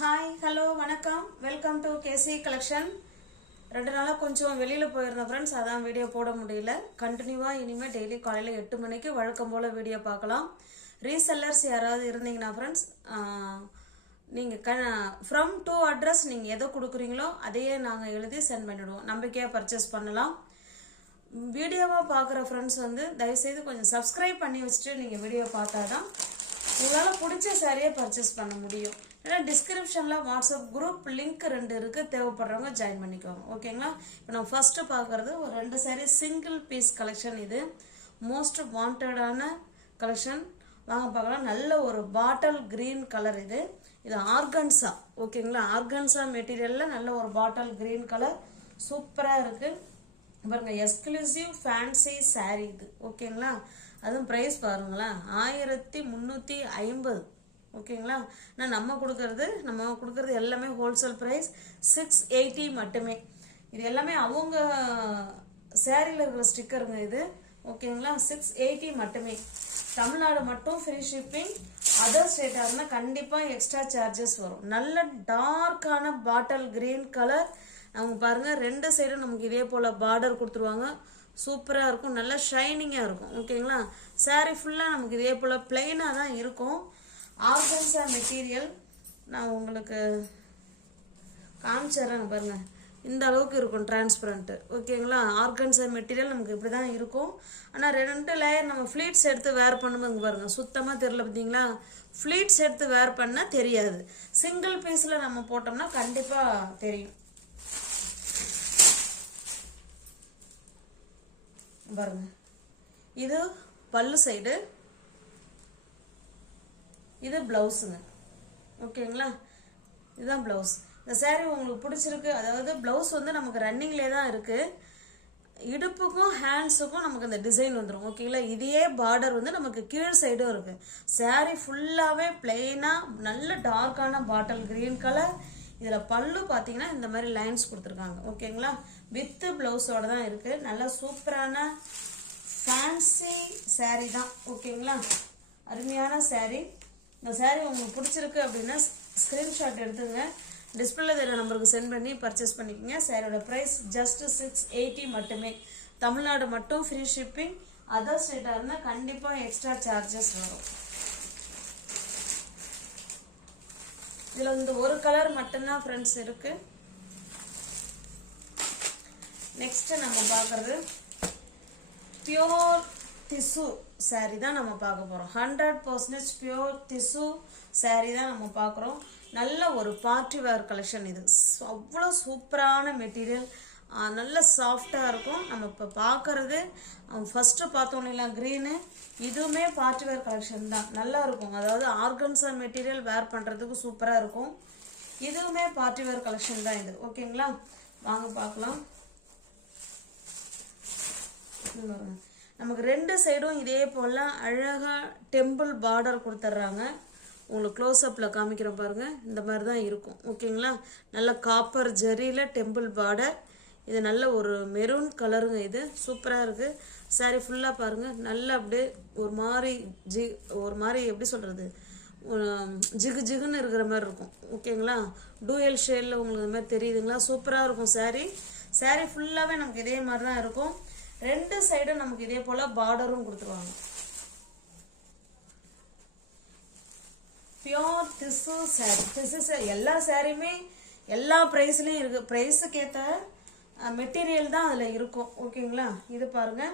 Hi hello வணக்கம் welcome to KC collection. 2 நாளாக கொஞ்சம் வெளியில் போயிருந்தேன் ஃப்ரெண்ட்ஸ், அதான் வீடியோ போட முடியல. கண்டினியூவாக இனிமேல் டெய்லி காலையில் 8 மணிக்கு வழக்கம் போல் வீடியோ பார்க்கலாம். ரீசெல்லர்ஸ் யாராவது இருந்தீங்கன்னா ஃப்ரெண்ட்ஸ், நீங்கள் ஃப்ரம் டு அட்ரஸ் நீங்கள் எதை கொடுக்குறீங்களோ அதையே நாங்கள் எழுதி சென்ட் பண்ணிவிடுவோம். நம்பிக்கையாக பர்ச்சேஸ் பண்ணலாம். வீடியோவாக பார்க்குற ஃப்ரெண்ட்ஸ் வந்து தயவுசெய்து கொஞ்சம் சப்ஸ்கிரைப் பண்ணி வச்சுட்டு நீங்கள் வீடியோ பார்த்தா தான் உங்களால் பிடிச்ச சாரியை பர்ச்சேஸ் பண்ண முடியும். ஏன்னா டிஸ்கிரிப்ஷனில் வாட்ஸ்அப் குரூப் லிங்க் 2 இருக்குது, தேவைப்படுறவங்க ஜாயின் பண்ணிக்கோங்க. ஓகேங்களா? இப்போ நம்ம ஃபஸ்ட்டு பார்க்குறது ஒரு 2 சாரி சிங்கிள் பீஸ் கலெக்ஷன். இது மோஸ்ட் வாண்டடான கலெக்ஷன். வாங்க பார்க்கலாம். நல்ல ஒரு பாட்டில் கிரீன் கலர். இது ஆர்கன்ஸா. ஓகேங்களா? ஆர்கன்ஸா மெட்டீரியலில் நல்ல ஒரு பாட்டில் கிரீன் கலர் சூப்பராக இருக்குது பாருங்க. எக்ஸ்க்ளூசிவ் ஃபேன்சி சாரீ இது. ஓகேங்களா? அதுவும் ப்ரைஸ் பாருங்களேன், 1350. ஓகேங்களா? ஆனால் நம்ம கொடுக்கறது எல்லாமே ஹோல்சேல் ப்ரைஸ் 680 மட்டுமே. இது எல்லாமே அவங்க சேரீல இருக்கிற ஸ்டிக்கருங்க இது. ஓகேங்களா? 680 மட்டுமே. தமிழ்நாடு மட்டும் ஃப்ரீ ஷிப்பிங். அதர் ஸ்டேட்டாக இருந்தால் கண்டிப்பாக எக்ஸ்ட்ரா சார்ஜஸ் வரும். நல்ல டார்க்கான பாட்டில் கிரீன் கலர். அவங்க பாருங்க, 2 சைடும் நமக்கு இதே போல் பார்டர் கொடுத்துருவாங்க. சூப்பராக இருக்கும், நல்லா ஷைனிங்காக இருக்கும். ஓகேங்களா? சாரீ ஃபுல்லாக நமக்கு இதே போல் பிளெயினாக தான் இருக்கும். ஆர்கன்ஸா மெட்டீரியல் நான் உங்களுக்கு காமிச்சிட்றேங்க பாருங்க. இந்த அளவுக்கு இருக்கும் டிரான்ஸ்பரண்ட்டு. ஓகேங்களா? ஆர்கன்ஸா மெட்டீரியல் நமக்கு இப்படி தான் இருக்கும். ஆனால் 2 லேயர் நம்ம ஃப்ளீட்ஸ் எடுத்து வேர் பண்ணும்போது பாருங்க சுத்தமாக தெரியல. பார்த்தீங்களா? ஃப்ளீட்ஸ் எடுத்து வேர் பண்ணால் தெரியாது. சிங்கிள் பீஸில் நம்ம போட்டோம்னா கண்டிப்பாக தெரியும். பாருங்க, இது பல்லு சைடு, இது பிளவுஸுங்க. ஓகேங்களா? இதுதான் பிளவுஸ். இந்த சாரீ உங்களுக்கு பிடிச்சிருக்கு, அதாவது பிளவுஸ் வந்து நமக்கு ரன்னிங்லேயே தான் இருக்கு. இடுப்புக்கும் ஹேண்ட்ஸுக்கும் நமக்கு இந்த டிசைன் வந்துடும். ஓகேங்களா? இதே பார்டர் வந்து நமக்கு கீழ் சைடும் இருக்கு. சாரீ ஃபுல்லாகவே பிளெயினாக நல்ல டார்க்கான பாட்டில் கிரீன் கலர். இதில் பல்லு பார்த்தீங்கன்னா இந்த மாதிரி லைன்ஸ் கொடுத்துருக்காங்க. ஓகேங்களா? வித்து பிளவுஸோட தான் இருக்குது. நல்லா சூப்பரான ஃபேன்சி சாரீ தான். ஓகேங்களா? அருமையான சாரீ. இந்த சாரீ உங்களுக்கு பிடிச்சிருக்கு அப்படின்னா ஸ்க்ரீன்ஷாட் எடுத்துங்க, டிஸ்பிளேல தெரிய நம்பருக்கு சென்ட் பண்ணி பர்ச்சேஸ் பண்ணிக்கோங்க. சாரியோட ப்ரைஸ் ஜஸ்ட் 680 மட்டுமே. தமிழ்நாடு மட்டும் ஃப்ரீ ஷிப்பிங். அதர் ஸ்டேட்டாக இருந்தால் கண்டிப்பாக எக்ஸ்ட்ரா சார்ஜஸ் வரும். இதில் இந்த ஒரு கலர் மட்டும்தான் ஃப்ரெண்ட்ஸ் இருக்கு. நெக்ஸ்ட் நம்ம பார்க்கறது பியோர் திசு சாரீ தான் நம்ம பார்க்க போகிறோம். 100% பியோர் திசு சாரீ தான் நம்ம பார்க்குறோம். நல்ல ஒரு பார்ட்டி வேர் கலெக்ஷன். இது அவ்வளோ சூப்பரான மெட்டீரியல், நல்ல சாஃப்டாக இருக்கும். நம்ம இப்போ பார்க்கறது ஃபஸ்ட்டு பார்த்தோன்னா க்ரீனு, இதுவுமே பார்ட்டி வேர் கலெக்ஷன் தான். நல்லா இருக்கும். அதாவது ஆர்கன்ஸா மெட்டீரியல் வேர் பண்ணுறதுக்கு சூப்பராக இருக்கும். இதுவுமே பார்ட்டி வேர் கலெக்ஷன் தான் இது. ஓகேங்களா? வாங்க பார்க்கலாம். நமக்கு 2 சைடும் இதே போல் அழகாக டெம்பிள் பார்டர் கொடுத்துட்றாங்க. உங்களுக்கு க்ளோஸ்அப்பில் காமிக்கிறோம் பாருங்க. இந்த மாதிரி தான் இருக்கும். ஓகேங்களா? நல்ல காப்பர் ஜரியில் டெம்பிள் பார்டர். இது நல்ல ஒரு மெரூன் கலருங்க. இது சூப்பராக இருக்குது. சாரீ ஃபுல்லாக பாருங்கள், நல்லா அப்படியே ஒரு மாதிரி எப்படி சொல்கிறது, ஜிகு ஜிகுன்னு இருக்கிற மாதிரி இருக்கும். ஓகேங்களா? டூயல் ஷேடில் உங்களுக்கு இந்த மாதிரி தெரியுதுங்களா? சூப்பராக இருக்கும் சாரீ. சாரீ ஃபுல்லாகவே நமக்கு இதே மாதிரி தான் இருக்கும். 2 சைடும் நமக்கு இதே போல் பார்டரும் கொடுத்துருவாங்க. பியோர் திசு சாரீ. திசு எல்லா சாரியுமே எல்லா ப்ரைஸ்லையும் இருக்குது. ப்ரைஸுக்கு ஏற்ற மெட்டீரியல் தான் அதில் இருக்கும். ஓகேங்களா? இது பாருங்க,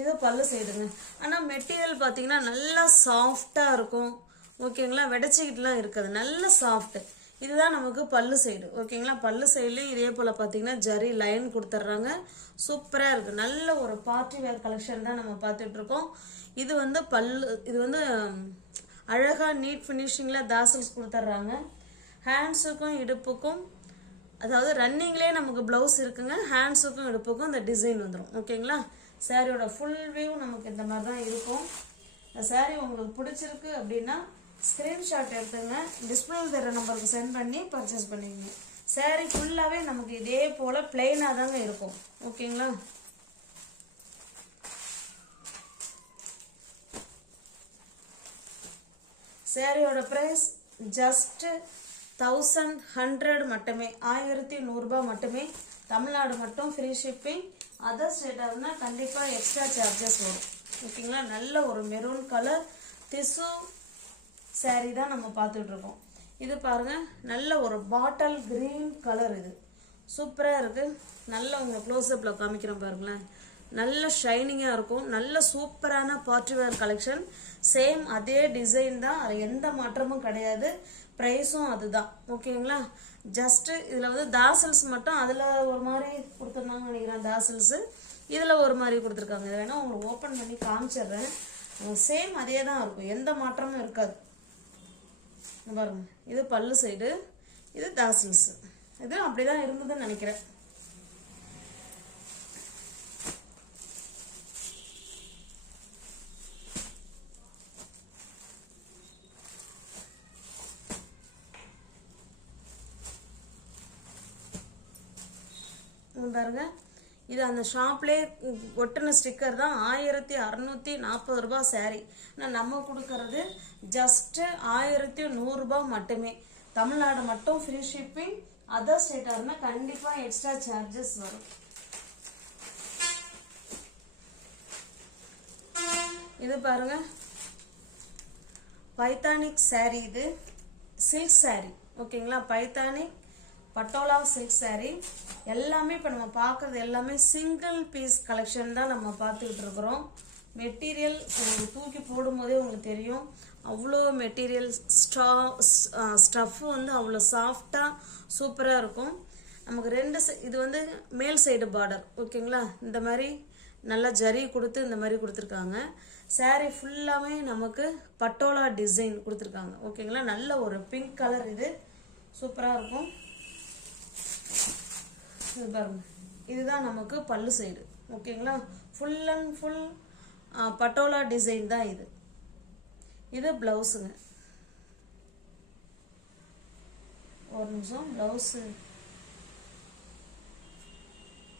இது பல்லு சைடுங்க. ஆனால் மெட்டீரியல் பார்த்தீங்கன்னா நல்லா சாஃப்டாக இருக்கும். ஓகேங்களா? வெடைச்சிக்கிட்டுலாம் இருக்காது, நல்ல சாஃப்ட்டு. இதுதான் நமக்கு பல்லு சைடு. ஓகேங்களா? பல்லு சைட்லேயும் இதே போல் பார்த்தீங்கன்னா ஜரி லைன் கொடுத்துட்றாங்க. சூப்பராக இருக்குது. நல்ல ஒரு பார்ட்டி வேர் கலெக்ஷன் தான் நம்ம பார்த்துட்ருக்கோம். இது வந்து இது வந்து அழகாக நீட் ஃபினிஷிங்கில் தாசல்ஸ் கொடுத்துட்றாங்க. ஹேண்ட்ஸுக்கும் இடுப்புக்கும், அதாவது ரன்னிங்லேயே நமக்கு ப்ளவுஸ் இருக்குங்க. ஹேண்ட்ஸுக்கும் இடுப்புக்கும் இந்த டிசைன் வந்துடும். ஓகேங்களா? சாரியோட ஃபுல் வியூ நமக்கு இந்த மாதிரி தான் இருக்கும். இந்த சாரீ உங்களுக்கு பிடிச்சிருக்கு அப்படின்னா ஸ்க்ரீன்ஷாட் எடுத்துங்க, டிஸ்பிளே தர நம்பருக்கு சென்ட் பண்ணி பர்ச்சேஸ் பண்ணிக்கோங்க. சாரீ ஃபுல்லாகவே நமக்கு இதே போல் பிளெயினாக தாங்க இருக்கும். ஓகேங்களா? சாரியோட ப்ரைஸ் ஜஸ்ட் 1100 மட்டுமே, 1100 ரூபாய் மட்டுமே. தமிழ்நாடு மட்டும் ஃப்ரீ ஷிப்பிங். அதர் ஸ்டேட்டாக இருந்தால் கண்டிப்பாக எக்ஸ்ட்ரா சார்ஜஸ் வரும். ஓகேங்களா. நல்ல ஒரு மெரூன் கலர் டிஷ்யூ சாரீ தான் நம்ம பார்த்துட்டு இருக்கோம். இது பாருங்க, நல்ல ஒரு பாட்டில் கிரீன் கலர். இது சூப்பராக இருக்குது. நல்ல உங்களை க்ளோஸ்அப்பில் காமிக்கிறோம் பாருங்களேன். நல்ல ஷைனிங்காக இருக்கும். நல்ல சூப்பரான பார்ட்டி வேர் கலெக்ஷன். சேம் அதே டிசைன் தான், அது எந்த மாற்றமும் கிடையாது. ப்ரைஸும் அதுதான். ஓகேங்களா. ஜஸ்ட்டு இதில் வந்து தாசல்ஸ் மட்டும் அதில் ஒரு மாதிரி கொடுத்துருந்தாங்கன்னு நினைக்கிறேன். தாசல்ஸு இதில் ஒரு மாதிரி கொடுத்துருக்காங்க. இது வேணால் உங்களுக்கு ஓப்பன் பண்ணி காமிச்சிடுறேன். சேம் அதே தான் இருக்கும், எந்த மாற்றமும் இருக்காது. பாருங்க, இது பல்லு சைடு, இது தாசல்ஸ். இது அப்படிதான் இருந்ததுன்னு நினைக்கிறேன். பாருங்க, இது அந்த ஷாப்லேயே ஒட்டின ஸ்டிக்கர் தான். 1640 ரூபாய் சாரீ. ஆனால் நம்ம கொடுக்கறது ஜஸ்ட்டு 1100 ரூபாய் மட்டுமே. தமிழ்நாடு மட்டும் ஃப்ரீ ஷிப்பிங். அதர் ஸ்டேட்டாக இருந்தால் கண்டிப்பாக எக்ஸ்ட்ரா சார்ஜஸ் வரும். இது பாருங்க, பைத்தானிக் சாரீ. இது சில்க் சாரீ. ஓகேங்களா. பைத்தானிக் பட்டோலா சில்க் சாரீ. எல்லாமே இப்போ நம்ம பார்க்குறது எல்லாமே சிங்கிள் பீஸ் கலெக்ஷன் தான் நம்ம பார்த்துக்கிட்டு இருக்கிறோம். மெட்டீரியல் தூக்கி போடும்போதே உங்களுக்கு தெரியும், அவ்வளோ மெட்டீரியல் ஸ்டஃப்பு வந்து அவ்வளோ சாஃப்டாக சூப்பராக இருக்கும். நமக்கு ரெண்டு இது வந்து மேல் சைடு பார்டர். ஓகேங்களா. இந்த மாதிரி நல்லா ஜரி கொடுத்து இந்த மாதிரி கொடுத்துருக்காங்க. சாரீ ஃபுல்லாகவே நமக்கு பட்டோலா டிசைன் கொடுத்துருக்காங்க. ஓகேங்களா. நல்ல ஒரு பிங்க் கலர். இது சூப்பராக இருக்கும். இது பாருங்க, இதுதான் நமக்கு பல்லு சைடு. ஓகேங்களா. Full and full patola design தான் இது. இது பிளவுஸுங்க. ஒரு நிமிஷம், பிளவுஸு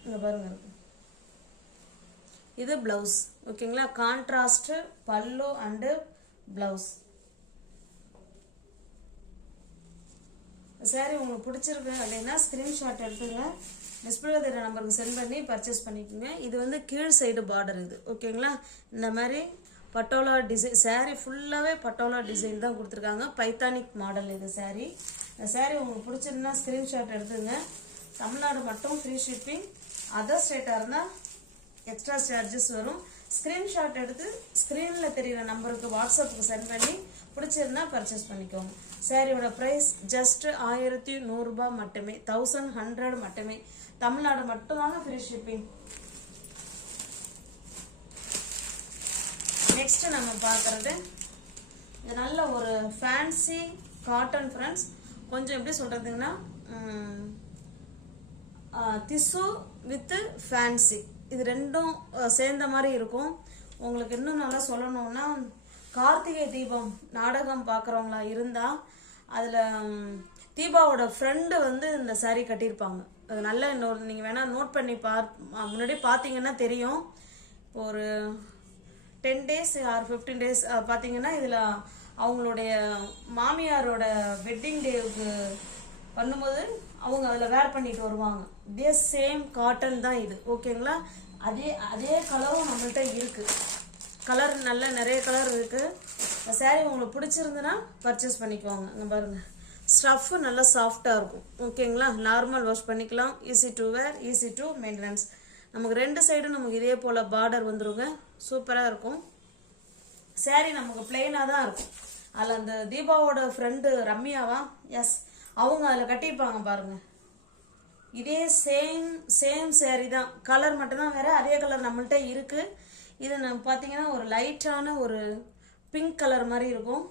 இங்கே பாருங்க இருக்கு. இது பிளவுஸ். ஓகேங்களா. கான்ட்ராஸ்ட் பல்லு அண்டு பிளவுஸ். சாரி உங்களுக்கு பிடிச்சிருக்கு அப்படின்னா ஸ்க்ரீன்ஷாட் எடுத்துங்க, டிஸ்பிளே தெரிய நம்பருக்கு சென்ட் பண்ணி பர்ச்சேஸ் பண்ணிக்கோங்க. இது வந்து கீழ் சைடு பார்டர். இது ஓகேங்களா. இந்த மாதிரி பட்டோலா டிசைன். சாரீ ஃபுல்லாகவே பட்டோலா டிசைன் தான் கொடுத்துருக்காங்க. பைத்தானிக் மாடல் இது சாரீ. இந்த சாரீ உங்களுக்கு பிடிச்சிருந்தா ஸ்க்ரீன்ஷாட் எடுத்துங்க. தமிழ்நாடு மட்டும் ஃப்ரீ ஷிப்பிங். அதர் ஸ்டேட்டாக இருந்தால் எக்ஸ்ட்ரா சார்ஜஸ் வரும். ஸ்க்ரீன்ஷாட் எடுத்து ஸ்க்ரீனில் தெரிகிற நம்பருக்கு வாட்ஸ்அப்புக்கு சென்ட் பண்ணி பிடிச்சிருந்தா பர்ச்சேஸ் பண்ணிக்கோங்க. சாரியோட ப்ரைஸ் ஜஸ்ட் 1100 ரூபாய் மட்டுமே, 1100 மட்டுமே. தமிழ்நாடு மட்டும்தாங்க ஃப்ரீ ஷிப்பிங். நெக்ஸ்ட் நம்ம பார்க்குறது இது நல்ல ஒரு ஃபேன்சி காட்டன் ஃப்ரெண்ட்ஸ். கொஞ்சம் எப்படி சொல்கிறதுங்கன்னா திசு வித்து ஃபேன்சி, இது ரெண்டும் சேர்ந்த மாதிரி இருக்கும். உங்களுக்கு இன்னும் நல்லா சொல்லணும்னா, கார்த்திகை தீபம் நாடகம் பார்க்குறவங்களா இருந்தால் அதில் தீபாவோட ஃப்ரெண்டு வந்து இந்த சாரீ கட்டியிருப்பாங்க. அது நல்ல இன்னொரு நீங்கள் வேணால் நோட் பண்ணி முன்னாடி பார்த்தீங்கன்னா தெரியும். இப்போ ஒரு 10 days ஆர் 15 days பார்த்தீங்கன்னா இதில் அவங்களுடைய மாமியாரோட வெட்டிங் டேவுக்கு பண்ணும்போது அவங்க அதில் வேர் பண்ணிட்டு வருவாங்க. இதே சேம் காட்டன் தான் இது. ஓகேங்களா. அதே கலரும் நம்மள்கிட்ட இருக்குது. கலர் நல்ல நிறைய கலர் இருக்குது. இந்த சாரீ உங்களுக்கு பிடிச்சிருந்துன்னா பர்ச்சேஸ் பண்ணிக்குவாங்க. இங்கே பாருங்கள், ஸ்டஃப்பு நல்லா சாஃப்டாக இருக்கும். ஓகேங்களா. நார்மல் வாஷ் பண்ணிக்கலாம். Easy to wear, easy to maintenance. நமக்கு ரெண்டு சைடும் நமக்கு இதே போல் பார்டர் வந்துருங்க. சூப்பராக இருக்கும். சாரீ நமக்கு பிளெயினாக தான் இருக்கும். அதில் அந்த தீபாவோட ஃப்ரெண்டு ரம்யாவா, எஸ், அவங்க அதில் கட்டியிருப்பாங்க பாருங்கள். இதே சேம் சாரீ தான். கலர் மட்டும்தான் வேறு. அதே கலர் நம்மள்கிட்ட இருக்குது. இது நம்ம பார்த்தீங்கன்னா ஒரு லைட்டான ஒரு பிங்க் கலர் மாதிரி இருக்கும்.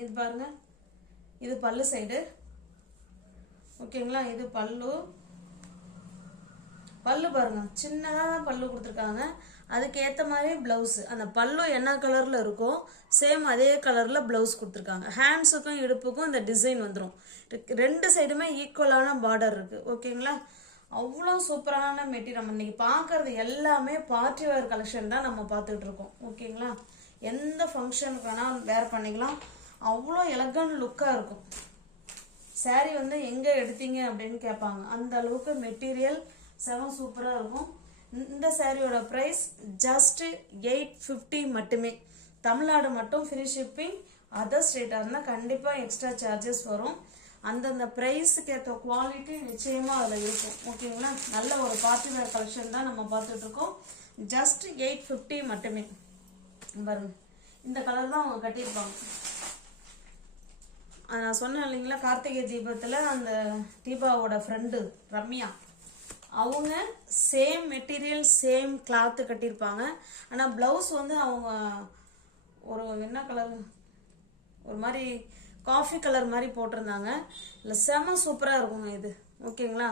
இது பாருங்க, இது பல்லு சைடு. ஓகேங்களா. இது பல்லு பாருங்க, சின்னதாக பல்லு கொடுத்துருக்காங்க. அதுக்கேற்ற மாதிரி ப்ளவுஸு, அந்த பல்லு என்ன கலரில் இருக்கோ சேம் அதே கலரில் ப்ளவுஸ் கொடுத்துருக்காங்க. ஹேண்ட்ஸுக்கும் இடுப்புக்கும் இந்த டிசைன் வந்துடும். ரெண்டு சைடுமே ஈக்குவலான பார்டர் இருக்குது. ஓகேங்களா. அவ்வளோ சூப்பரான மெட்டீரியல். நம்ம இன்றைக்கி பார்க்குறது எல்லாமே பார்ட்டி வேர் கலெக்ஷன் தான் நம்ம பார்த்துக்கிட்டு இருக்கோம். ஓகேங்களா. எந்த ஃபங்க்ஷனுக்கு வேணால் வேர் பண்ணிக்கலாம். அவ்வளோ எலகண்ட் லுக்காக இருக்கும். saree வந்து எங்கே எடுத்தீங்க அப்படின்னு கேட்பாங்க. அந்த அளவுக்கு மெட்டீரியல் செம சூப்பராக இருக்கும். இந்த சாரியோட ப்ரைஸ் ஜஸ்ட் 850 மட்டுமே. தமிழ்நாடு மட்டும் ஃப்ரீ ஷிப்பிங். அதர் ஸ்டேட்டாக இருந்தால் கண்டிப்பாக எக்ஸ்ட்ரா சார்ஜஸ் வரும். அந்தந்த ப்ரைஸுக்கு ஏற்ற குவாலிட்டி நிச்சயமாக அதில் இருக்கும். ஓகேங்களா? நல்ல ஒரு பார்ட்டி வேர் கலெக்ஷன் தான் நம்ம பார்த்துட்ருக்கோம். ஜஸ்ட் 850 மட்டுமே. பாருங்க, இந்த கலர் தான் அவங்க கட்டியிருப்பாங்க. நான் சொன்னேன் இல்லைங்களா, கார்த்திகை தீபத்தில் அந்த தீபாவோட ஃப்ரெண்டு ரம்யா, அவங்க சேம் மெட்டீரியல் சேம் கிளாத்து கட்டியிருப்பாங்க. ஆனால் ப்ளவுஸ் வந்து அவங்க ஒரு என்ன கலர், ஒரு மாதிரி காஃபி கலர் மாதிரி போட்டிருந்தாங்க. இல்லை செம சூப்பராக இருக்குங்க இது. ஓகேங்களா?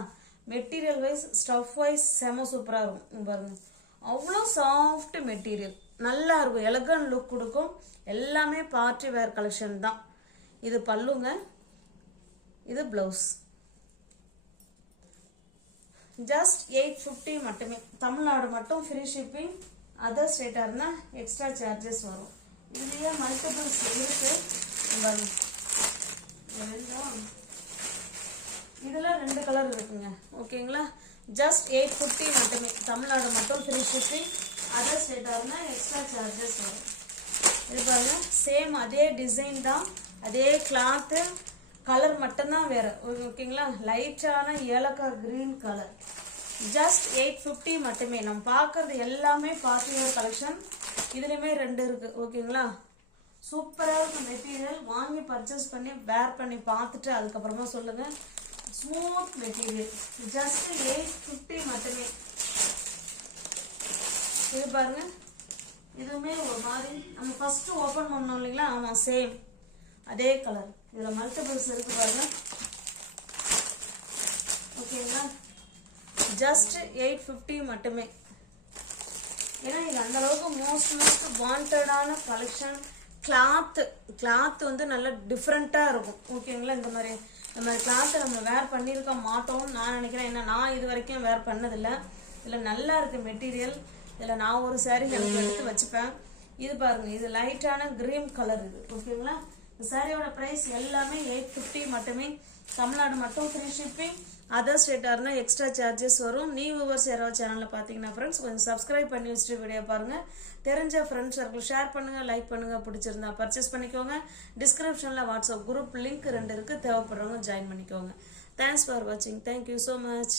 மெட்டீரியல் வைஸ் ஸ்டஃப் வைஸ் செம சூப்பராக இருக்கும். பாருங்க, அவ்வளோ சாஃப்ட் மெட்டீரியல், நல்லா இருக்கும், எலகண்ட் லுக் கொடுக்கும். எல்லாமே பார்ட்டி வேர் கலெக்ஷன் தான். இது பல்லுங்க, இது ப்ளவுஸ். ஜஸ்ட் 850 மட்டுமே. தமிழ்நாடு மட்டும் ஃப்ரீ ஷிப்பிங். அதர் ஸ்டேட்டாக இருந்தால் எக்ஸ்ட்ரா சார்ஜஸ் வரும். இதுலேயே மல்டிபிள்ஸ் இருக்கு. இதில் 2 கலர் இருக்குங்க. ஓகேங்களா? ஜஸ்ட் 850 மட்டுமே. தமிழ்நாடு மட்டும் ஃப்ரீ ஷிப்பிங். அதர் ஸ்டேட்டாக இருந்தால் எக்ஸ்ட்ரா சார்ஜஸ் வரும். இது பாருங்க, சேம் அதே டிசைன் தான், அதே கிளாத்து, கலர் மட்டும்தான் வேறு. ஓகேங்களா? லைட்டான ஏலக்காய் கிரீன் கலர். ஜஸ்ட் 850 மட்டுமே. நம்ம பார்க்கறது எல்லாமே பார்ட்டி வேர் கலெக்ஷன். இதுலேயுமே 2 இருக்குது. ஓகேங்களா? சூப்பராக இருக்கும் மெட்டீரியல். வாங்கி பர்ச்சேஸ் பண்ணி வேர் பண்ணி பார்த்துட்டு அதுக்கப்புறமா சொல்லுங்கள். Smooth material. ஜஸ்ட் 850 மட்டுமே. இது பாருங்க, இதுவுமே ஒரு மாதிரி நம்ம ஃபஸ்ட்டு ஓப்பன் பண்ணோம் இல்லைங்களா? ஆமாம், சேம் அதே கலர். இதில் மல்டிபிள்ஸ் இருக்கு பாருங்க. ஓகேங்களா? ஜஸ்ட் 850 மட்டுமே. ஏன்னா இது அந்த அளவுக்கு மோஸ்ட் வாண்டடான கலெக்ஷன். கிளாத் வந்து நல்லா டிஃப்ரெண்ட்டாக இருக்கும். ஓகேங்களா? இந்த மாதிரி கிளாத்தை நம்ம வேர் பண்ணியிருக்க மாட்டோம்னு நான் நினைக்கிறேன். ஏன்னா நான் இது வரைக்கும் வேர் பண்ணதில்லை. இதில் நல்லா இருக்குது மெட்டீரியல். இதில் நான் ஒரு saree எனக்கு எடுத்து வச்சுப்பேன். இது பாருங்க, இது லைட்டான கிரீன் கலர் இது. ஓகேங்களா? இந்த சாரியோட ப்ரைஸ் எல்லாமே 850 மட்டுமே. தமிழ்நாடு மட்டும் ஃப்ரீ ஷிப்பிங். அதர் ஸ்டேட்டாக இருந்தால் எக்ஸ்ட்ரா சார்ஜஸ் வரும். நீ வியூவர்ஸ் யாராவது சேனலில் பார்த்தீங்கன்னா ஃப்ரெண்ட்ஸ் கொஞ்சம் சப்ஸ்கிரைப் பண்ணி வச்சுட்டு வீடியோ பாருங்கள். தெரிஞ்ச ஃப்ரெண்ட்ஸ் சர்க்கிள் ஷேர் பண்ணுங்கள், லைக் பண்ணுங்கள். பிடிச்சிருந்தா பர்ச்சேஸ் பண்ணிக்கோங்க. டிஸ்கிரிப்ஷனில் வாட்ஸ்அப் குரூப் லிங்க் 2 இருக்குது. தேவைப்படுறவங்க ஜாயின் பண்ணிக்கோங்க. தேங்க்ஸ் ஃபார் வாட்சிங். Thank you so much.